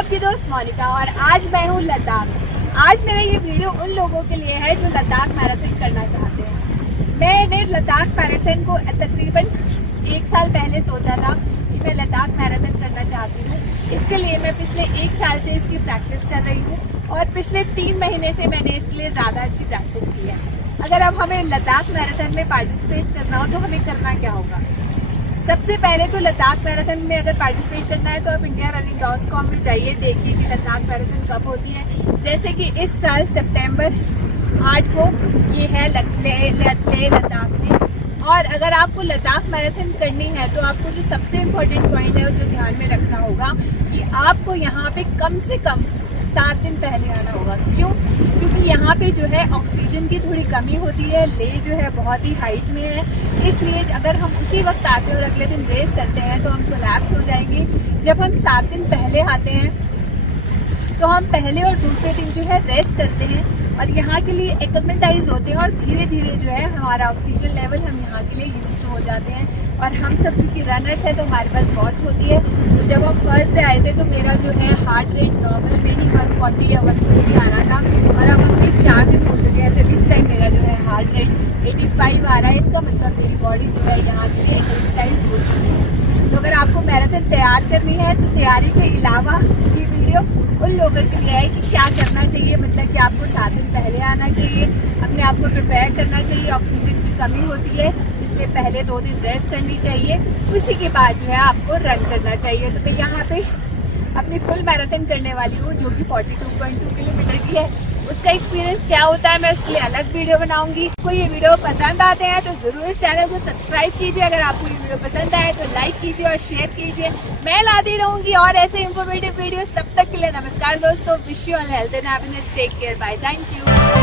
आपकी दोस्त मोनिका और आज मैं हूँ लद्दाख। आज मेरा ये वीडियो उन लोगों के लिए है जो लद्दाख मैराथन करना चाहते हैं। मैंने लद्दाख मैराथन को तकरीबन 1 साल पहले सोचा था कि मैं लद्दाख मैराथन करना चाहती हूँ। इसके लिए मैं पिछले 1 साल से इसकी प्रैक्टिस कर रही हूँ और पिछले 3 महीने से मैंने इसके लिए ज़्यादा अच्छी प्रैक्टिस की है। अगर अब हमें लद्दाख मैराथन में पार्टिसिपेट करना हो तो हमें करना क्या होगा? सबसे पहले तो लद्दाख मैराथन में अगर पार्टिसिपेट करना है तो आप indiarunning.com में जाइए, देखिए कि लद्दाख मैराथन कब होती है। जैसे कि इस साल सितंबर 8 को ये है लेह लद्दाख में। और अगर आपको लद्दाख मैराथन करनी है तो आपको जो सबसे इम्पोर्टेंट पॉइंट है जो ध्यान में रखना होगा कि आपको यहाँ पे कम से कम 7 दिन पहले आना होगा। क्यों? क्योंकि यहाँ पे जो है ऑक्सीजन की थोड़ी कमी होती है। लेह जो है बहुत ही हाइट में है, इसलिए अगर हम उसी वक्त आते हैं और अगले दिन रेस करते हैं तो हम कोलैप्स हो जाएंगे। जब हम 7 दिन पहले आते हैं तो हम पहले और दूसरे दिन जो है रेस्ट करते हैं और यहाँ के लिए एक्लेमेटाइज होते हैं और धीरे धीरे जो है हमारा ऑक्सीजन लेवल हम यहाँ के लिए यूज्ड हो जाते हैं। और हम सब क्योंकि रनर्स हैं तो हमारे पास वॉच होती है। तो जब हम फर्स्ट डे आए थे तो मेरा जो है हार्ट रेट नॉर्मल में ही 140 या 150 आ रहा था और अब हम 4 दिन हो चुके हैं तो इस टाइम मेरा जो है हार्ट रेट 85 आ रहा है। इसका मतलब मेरी बॉडी जो है यहाँ के लिए एक्लेमेटाइज हो चुकी है। तो अगर आपको मैराथन तैयार करनी है तो तैयारी के अलावा ये वीडियो उन लोगों के लिए है कि क्या करना चाहिए। मतलब कि आपको 7 दिन पहले आना चाहिए, अपने आप को प्रिपेयर करना चाहिए। ऑक्सीजन की कमी होती है इसलिए पहले 2 दिन रेस्ट करनी चाहिए, उसी के बाद जो है आपको रन करना चाहिए। तो मैं यहाँ पे अपनी फुल मैराथन करने वाली हूँ जो कि 42.2 किलोमीटर की है। उसका एक्सपीरियंस क्या होता है मैं उसके लिए अलग वीडियो बनाऊंगी। आपको ये वीडियो पसंद आते हैं तो ज़रूर इस चैनल को सब्सक्राइब कीजिए। अगर आपको ये वीडियो पसंद आए तो लाइक कीजिए और शेयर कीजिए। मैं लाती रहूँगी और ऐसे इंफॉर्मेटिव वीडियोस। तब तक के लिए नमस्कार दोस्तों। Wish you all health and happiness. Take care, bye, thank you.